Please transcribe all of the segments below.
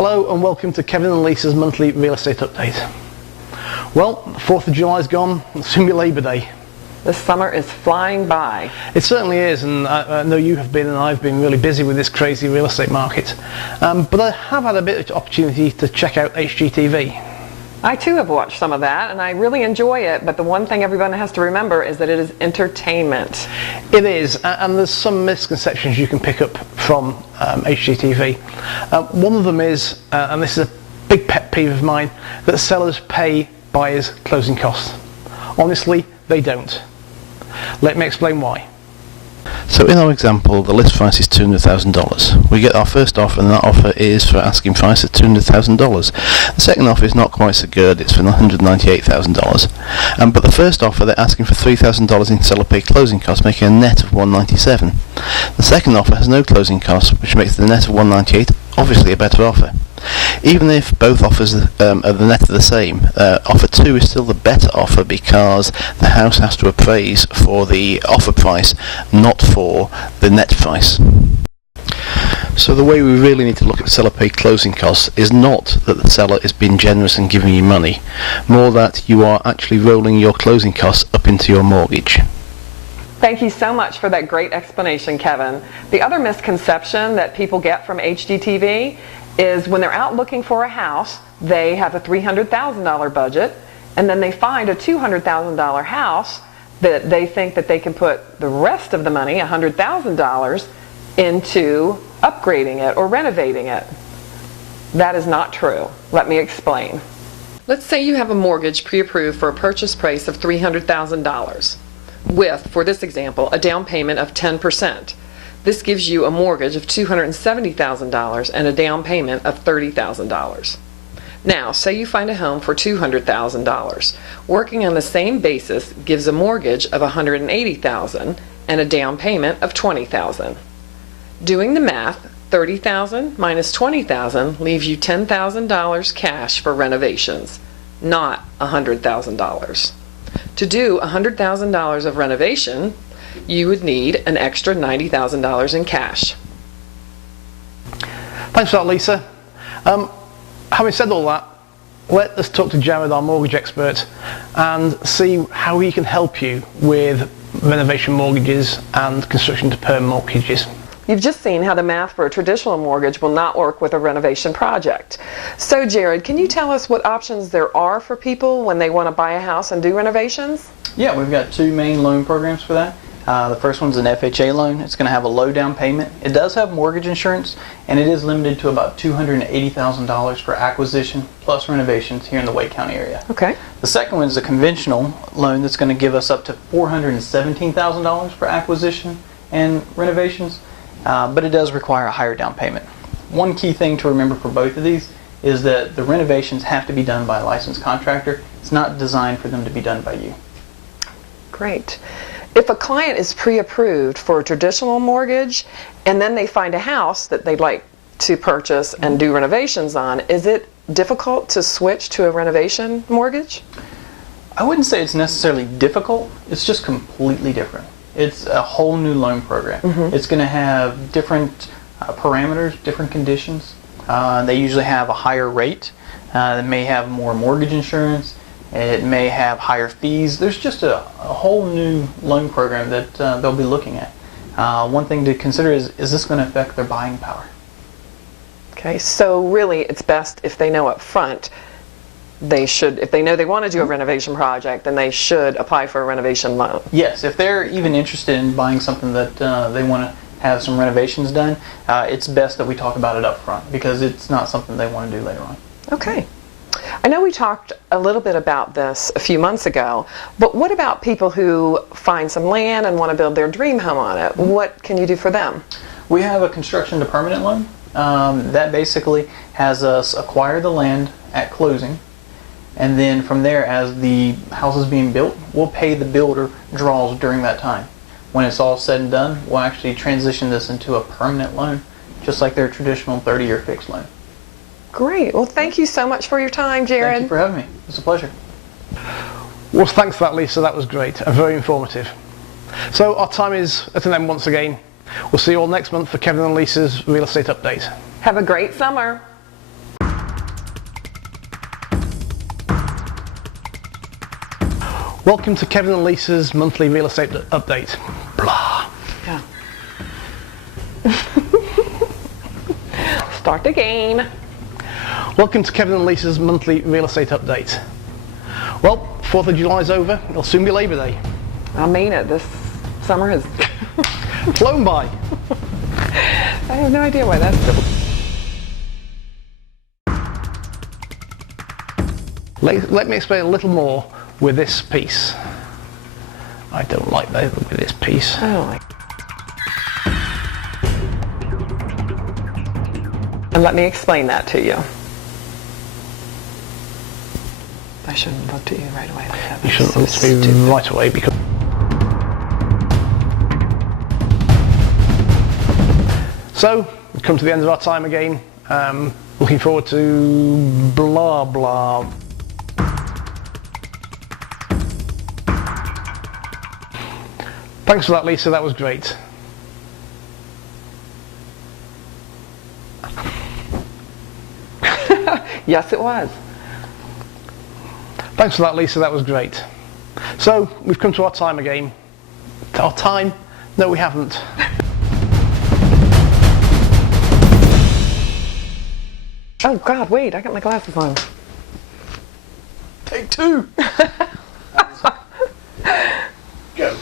Hello and welcome to Kevin and Lisa's monthly real estate update. Well, 4th of July's gone, it'll soon be Labour Day. The summer is flying by. It certainly is, and I know you have been and I've been really busy with this crazy real estate market. But I have had a bit of opportunity to check out HGTV. I too have watched some of that and I really enjoy it, but the one thing everyone has to remember is that it is entertainment. It is, and there's some misconceptions you can pick up from HGTV. One of them is, and this is a big pet peeve of mine, that sellers pay buyers' closing costs. Honestly, they don't. Let me explain why. So in our example, the list price is $200,000. We get our first offer, and that offer is for asking price at $200,000. The second offer is not quite so good, it's for $198,000. But the first offer, they're asking for $3,000 in seller paid closing costs, making a net of $197,000. The second offer has no closing costs, which makes the net of $198,000 obviously a better offer. Even if both offers are the net of the same, offer 2 is still the better offer because the house has to appraise for the offer price, not for the net price. So the way we really need to look at seller paid closing costs is not that the seller is being generous and giving you money, more that you are actually rolling your closing costs up into your mortgage. Thank you so much for that great explanation, Kevin. The other misconception that people get from HGTV is when they're out looking for a house, they have a $300,000 budget, and then they find a $200,000 house that they think that they can put the rest of the money, $100,000, into upgrading it or renovating it. That is not true. Let me explain. Let's say you have a mortgage pre-approved for a purchase price of $300,000 with, for this example, a down payment of 10%. This gives you a mortgage of $270,000 and a down payment of $30,000. Now, say you find a home for $200,000. Working on the same basis gives a mortgage of $180,000 and a down payment of $20,000. Doing the math, $30,000 minus $20,000 leaves you $10,000 cash for renovations, not $100,000. To do $100,000 of renovation, you would need an extra $90,000 in cash. Thanks for that, Lisa. Having said all that, let us talk to Jared, our mortgage expert, and see how he can help you with renovation mortgages and construction to perm mortgages. You've just seen how the math for a traditional mortgage will not work with a renovation project. So Jared, can you tell us what options there are for people when they want to buy a house and do renovations? Yeah, we've got 2 main loan programs for that. The first one's an FHA loan. It's going to have a low down payment. It does have mortgage insurance, and it is limited to about $280,000 for acquisition plus renovations here in the Wake County area. Okay. The second one is a conventional loan that's going to give us up to $417,000 for acquisition and renovations, but it does require a higher down payment. One key thing to remember for both of these is that the renovations have to be done by a licensed contractor. It's not designed for them to be done by you. Great. If a client is pre-approved for a traditional mortgage and then they find a house that they'd like to purchase and do renovations on, is it difficult to switch to a renovation mortgage? I wouldn't say it's necessarily difficult. It's just completely different. It's a whole new loan program. It's going to have different parameters, different conditions. They usually have a higher rate. They may have more mortgage insurance. It may have higher fees. There's just a whole new loan program that they'll be looking at. One thing to consider is this going to affect their buying power? Okay, so really it's best if they know up front they should, if they know they want to do a renovation project, then they should apply for a renovation loan. Yes, if they're even interested in buying something that they want to have some renovations done, it's best that we talk about it up front because it's not something they want to do later on. Okay. I know we talked a little bit about this a few months ago, but what about people who find some land and want to build their dream home on it? What can you do for them? We have a construction to permanent loan. That basically has us acquire the land at closing, and then from there, as the house is being built, we'll pay the builder draws during that time. When it's all said and done, we'll actually transition this into a permanent loan, just like their traditional 30-year fixed loan. Great. Well, thank you so much for your time, Jared. Thank you for having me. It's a pleasure. Well, thanks for that, Lisa. That was great and very informative. So our time is at an end once again. We'll see you all next month for Kevin and Lisa's Real Estate Update. Have a great summer. Welcome to Kevin and Lisa's monthly real estate update. Blah. Yeah. Start again. Welcome to Kevin and Lisa's monthly real estate update. Well, 4th of July's over. It'll soon be Labor Day. I mean it. This summer has Flown by. I have no idea why that's still. Let me explain a little more with this piece. I don't like that with this piece. I don't like. And let me explain that to you. I shouldn't have looked at you right away like that. You shouldn't look at me right away because. So, we've come to the end of our time again. Looking forward to blah blah. Thanks for that, Lisa. That was great. Yes, it was. Thanks for that, Lisa. That was great. So, we've come to our time again. Our time? No, we haven't. Oh God, wait, I got my glasses on. Take two. Go.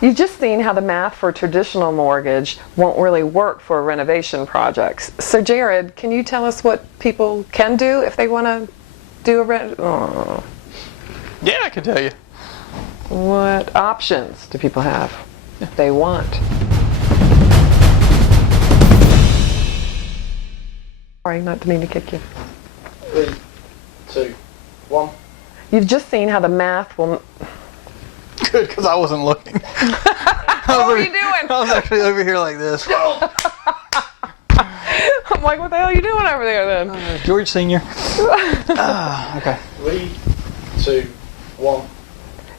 You've just seen how the math for a traditional mortgage won't really work for renovation projects. So Jared, can you tell us what people can do if they want to do a Yeah, I can tell you. What options do people have if they want? Sorry, not to mean to kick you. 3, 2, 1. You've just seen how the math will... Good, because I wasn't looking. What were you doing? I was actually over here like this. I'm like, what the hell are you doing over there then? George Sr. Okay. 3, 2, 1.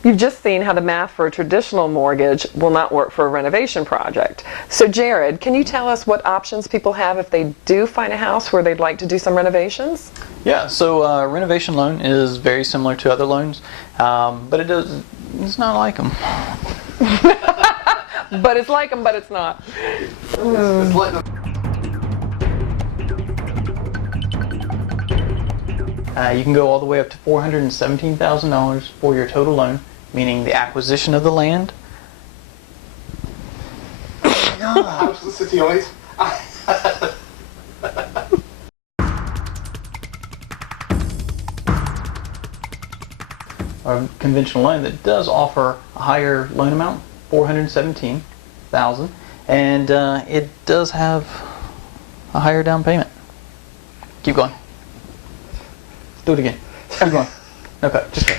You've just seen how the math for a traditional mortgage will not work for a renovation project. So Jared, can you tell us what options people have if they do find a house where they'd like to do some renovations? Yeah, so renovation loan is very similar to other loans, but it's not like them. But it's like them, but it's not. It's like the... You can go all the way up to $417,000 for your total loan, meaning the acquisition of the land. How's the city on it? A conventional loan that does offer a higher loan amount, $417,000, and it does have a higher down payment. Keep going. Do it again. Keep going. Okay, just go.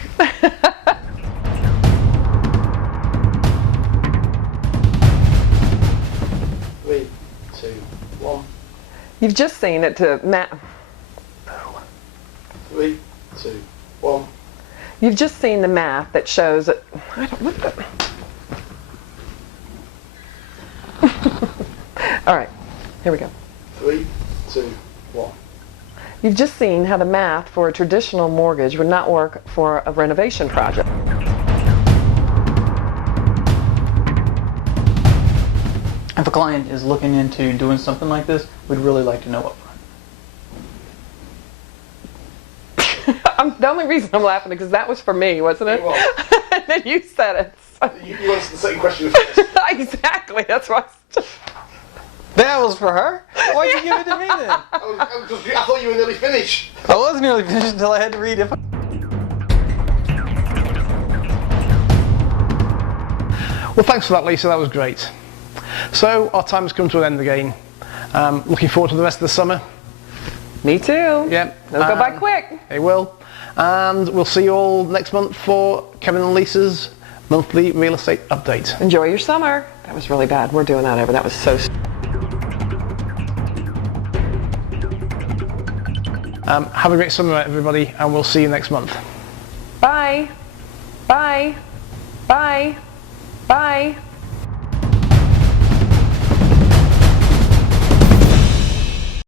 3, 2, 1. You've just seen it to math. 3, 2, 1. You've just seen the math that shows that. I don't. What the? All right, here we go. 3, 2, 1. You've just seen how the math for a traditional mortgage would not work for a renovation project. If a client is looking into doing something like this, we'd really like to know up front. The only reason I'm laughing is because that was for me, wasn't it? It was. And then you said it. So. You answered the second question first. Exactly, that's right. That was for her? Why'd you give it to me then? I thought you were nearly finished. I was nearly finished until I had to read it. Well, thanks for that, Lisa. That was great. So, our time has come to an end again. Looking forward to the rest of the summer. Me too. Yeah. It'll go by quick. It will. And we'll see you all next month for Kevin and Lisa's monthly real estate update. Enjoy your summer. That was really bad. We're doing that over. That was so... Have a great summer, everybody, and we'll see you next month. Bye. Bye. Bye. Bye.